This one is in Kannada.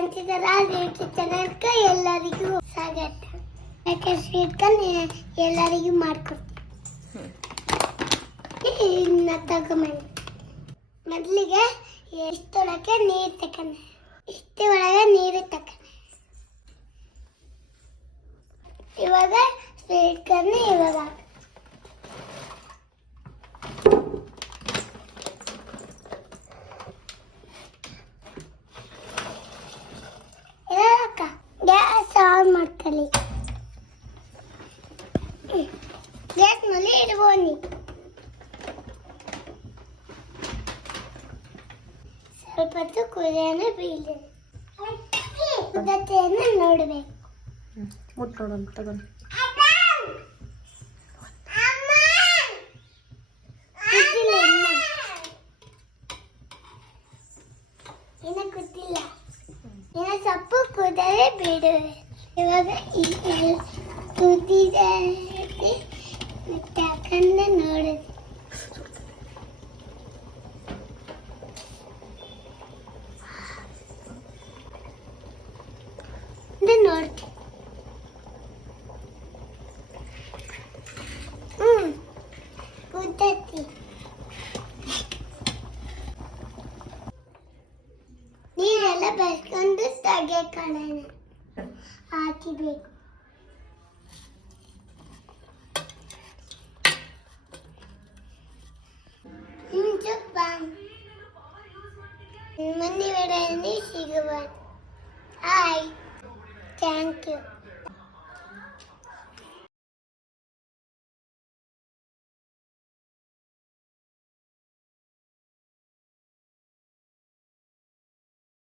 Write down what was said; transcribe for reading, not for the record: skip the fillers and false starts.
ಕಾಣ್ತಿದಾರ ಯೂಟ್ಯೂಬ್ ಚಾನಲ್ಗೆ ಎಲ್ಲರಿಗೂ ಸ್ವಾಗತ. ಯಾಕೆ ಸ್ವೀಟ್ ಕಾರ್ನ್ ಎಲ್ಲರಿಗೂ ಮಾಡ್ಕೊಡ್ತೀನಿ. ಇನ್ನು ತಗೊಂಬಂದು ಮೊದಲಿಗೆ ಇಷ್ಟೊಳಗೆ ನೀರು ತಕೊಂಡೆ, ಇಷ್ಟೊಳಗೆ ನೀರು ತಕೊಂಡೆ. ಇವಾಗ ಸ್ವೀಟ್ ಕಾರ್ನ್ ಇವಾಗ ಗ್ಯಾಸ್ ಆನ್ ಮಾಡ್ಕೊಳ್ಳಿ. ಗ್ಯಾಸ್ ಮೇಲೆ ಇಡ್ಬೋನಿ. ಸ್ವಲ್ಪ ಹೊತ್ತು ಕುದಿಯನ್ನು ಬೀಳಿ ಕುದತೆಯನ್ನು ನೋಡಬೇಕು. ಮುಟ್ಟೋಣ ತಗೊಂಡು ಇನ್ನು ಗೊತ್ತಿಲ್ಲ. ಇನ್ನು ಸೊಪ್ಪು ಕುದರೆ ಬಿಡುವೆ. ಇವಾಗ ಕುದಿದ ತಕೊಂಡು ನೋಡಿದೆ. ನೋಡ್ತೀನಿ. ಕುದತಿ ನೀರೆಲ್ಲ ಬೆಳ್ಕೊಂಡು ತೆಗೆಕೊಳ್ಳೋಣ ಹಾಕಿಬೇಕು. ಮುಂದಿನ ವಿಡಿಯೋದಲ್ಲಿ ಸಿಗುವ. Hi, thank you.